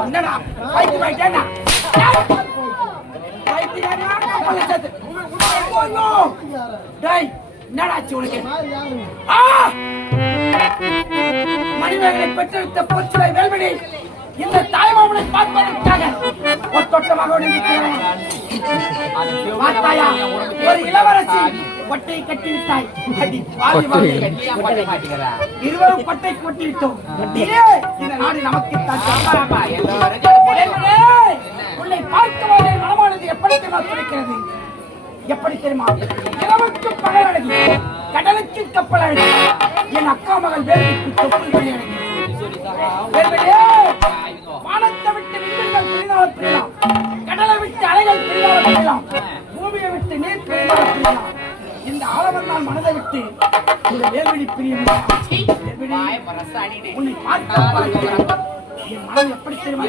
என்னடா பைக்கு பைக்கேண்டா மணிமேகலை பெற்றெடுத்த பொற்சுரை வேல்மணி இந்த தாய்மாமனை பார்ப்பதற்காக ஒரு தொட்டமாக ஒரு இளவரசி கொட்டையை கட்டி விட்டாய் அடி பாவி மகளே. இருவரும் கொட்டை கொட்டி விட்டோம் இந்த நாடு நமக்கு உன்னை பார்க்கும்போதே மனமானது எப்படி தெரியுமா துடிக்கிறது எப்படி தெரியுமா? இரவுக்கு பகல் அழகி கடலுக்கு கப்பல் அழகி என் அக்கா மகள் வேலைக்கு தொப்புள் அழகி. வானத்தை விட்டு விண்மீன்கள் பிரிந்தாலும் பிரியலாம். கடலை விட்டு அலைகள் பிரிந்தாலும் பிரியலாம். பூமியை விட்டு நீர் பிரிந்தாலும் பிரியலாம். இந்த ஆழவன் மனதை விட்டு இந்த வேல்வெளி பிரியும். உன்னை பார்க்க என் மனம் எப்படி தெரியுமா?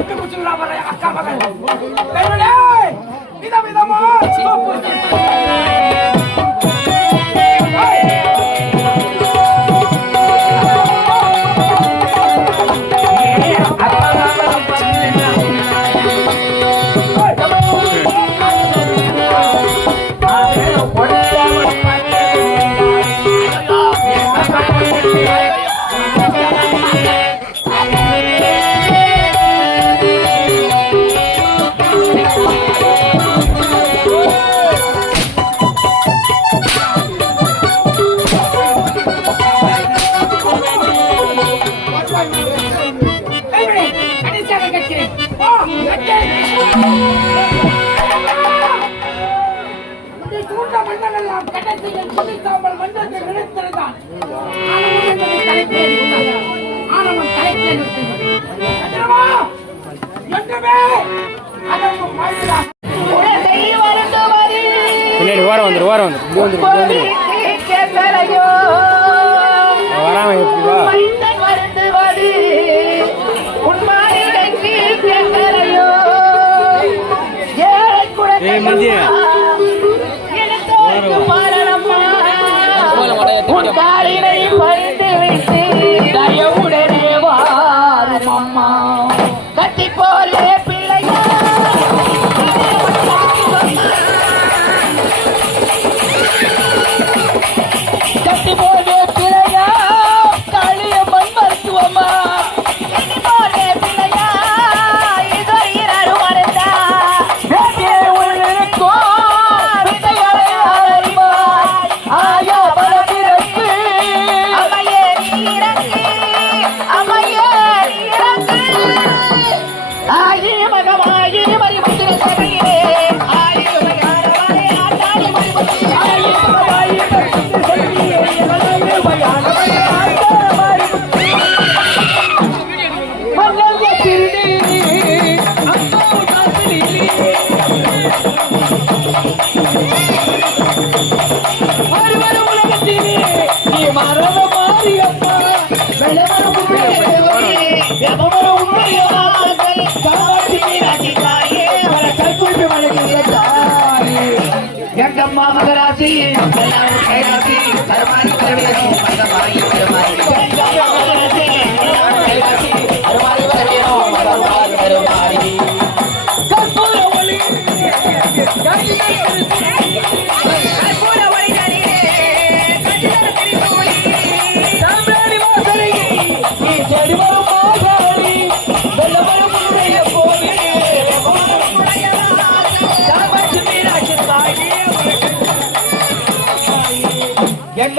ஏய், எப்படி குடிச்சுக்கிறா பாரு, அக்கா மகள். வேல்வெளி, ஆணவம் தலைக்கே நிறுத்தினான். கதிரவா, என்றுமே அதற்கும் வாழ்கிறான். பின்னாடி ஓரம் வந்துரு ஓரம் வந்துரு. இங்கே வந்துரு இங்கே வந்துரு. வராம எப்படி வா? ஏய் மந்திய.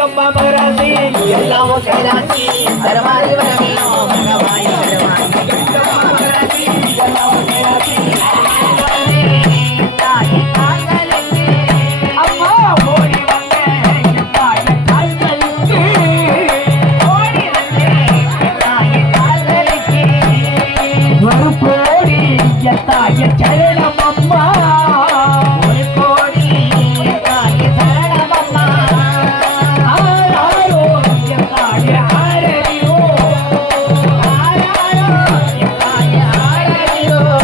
கம்பா மகராசி எல்லாம் கைராசி தருமாறி வரவேணும் மகமாய் You.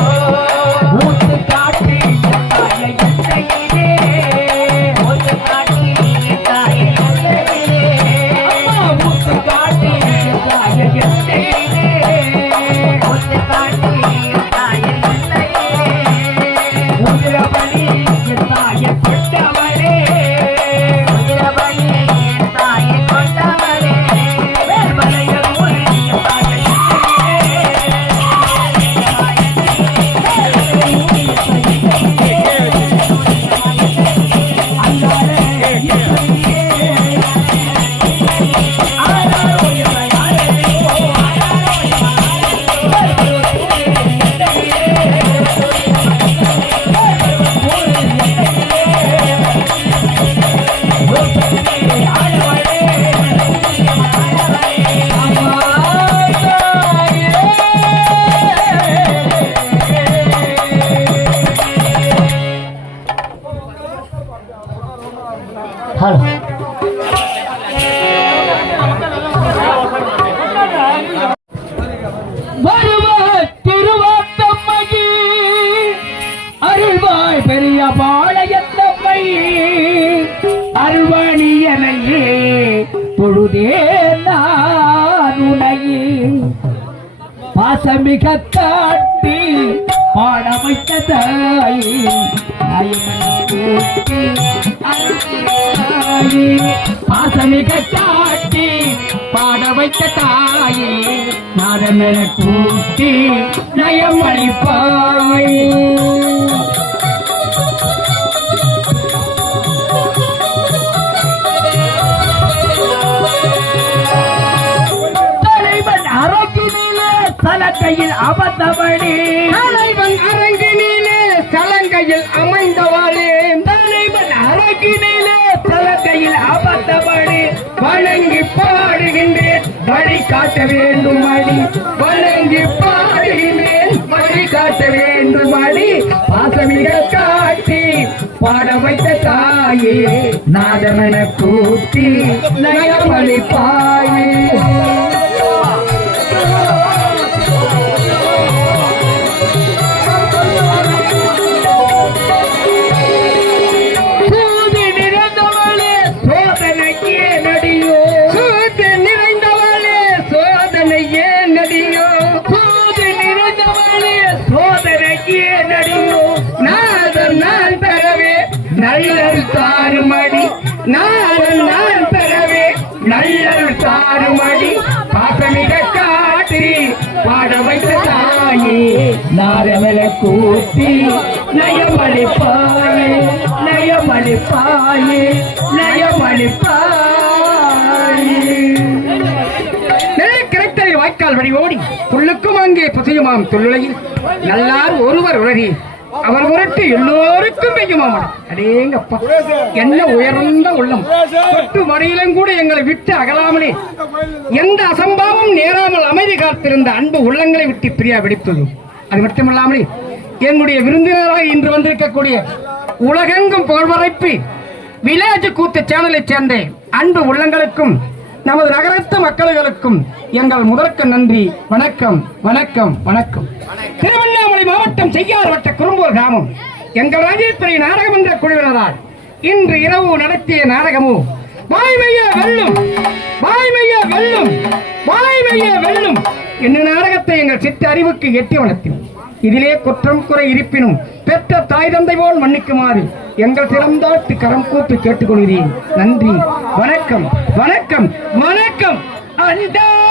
அருள்வாய் பெரிய பாளையத்தம்மை அருள்வாணியனையே பொழுதே பாசமிக காட்டி பாடமைத்த தாயி நாயமனி பாசமிக காட்டி பாட வைத்த தாயே நாதமென கூட்டி நயமளிப்பாயே. தலைவன் அமர்ந்தவனே தலைவன் அரங்கினிலே சலங்கையில் அமைந்தவனே தலைவன் அரங்கினிலே சலங்கையில் அமர்ந்தவனே வணங்கி பாடுகின்றேன் வழி காட்ட வேண்டும் அடி. வணங்கி பாடுகின்றேன் வழி காட்ட வேண்டும் அடி. பாசமிக காட்டி பாட வைத்த தாயே நாதமென கூட்டி நயமளிப்பாயே. சூது மாறுமடி தாருமடி பாசமிக காட்டி பாட வைத்த தாயே நாரமல கூட்டி நயமளிப்பாயே நயமளிப்பாயே நயமளிப்பாயே. நிலை வாய்க்கால் வழி ஓடி புல்லுக்கும் அங்கே புசியுமாம் தொல்லுலையில் நல்லார் ஒருவர் உலகி அவர் உரட்டு எல்லோருக்கும் பெய்யும் அடேங்கப்பா. என்ன உயர்ந்த உள்ளம். தொட்டு வரையிலும் கூட எங்களை விட்டு அகலாமலே. எந்த அசம்பாவம் நேராமல் அமைதி காத்திருந்த அன்பு உள்ளங்களை விட்டு பிரியா வெடித்தது. அது மட்டுமல்லாமலே என்னுடைய விருந்தினராக இன்று வந்திருக்கக்கூடிய உலகெங்கும் புகழ்வரைப்பி வில்லேஜ் கூத்து சேனலைச் சேர்ந்த அன்பு உள்ளங்களுக்கும் நமது நகரத்து மக்களுக்கும் எங்கள் முதற்கு நன்றி. வணக்கம் வணக்கம் வணக்கம். திருவண்ணாமலை மாவட்டம் செய்யார் வட்ட குறும்பூர் கிராமம். எங்கள் ராஜேஸ்வரி நாடகமன்ற குழுவினரால் இன்று இரவு நடத்திய நாடகமும் வாய்மைய வெல்லும் வாய்மைய வெல்லும் வாய்மைய வெல்லும் என்ன நாடகத்தை எங்கள் சித்த அறிவுக்கு எட்டி வளர்த்தினோம். இதிலே குற்றம் குறை இருப்பினும் பெற்ற தாய் தந்தை போல் மன்னிக்குமாறு எங்கள் திறந்தாட்டு கரம் கூட்டு கேட்டுக்கொள்கிறேன். நன்றி. வணக்கம். வணக்கம். வணக்கம். அண்டா!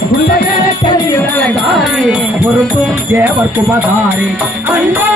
அலங்காரி புத்தக தாரி அலங்காரி பொருந்தும் தேவர் குமதாரி அண்ணா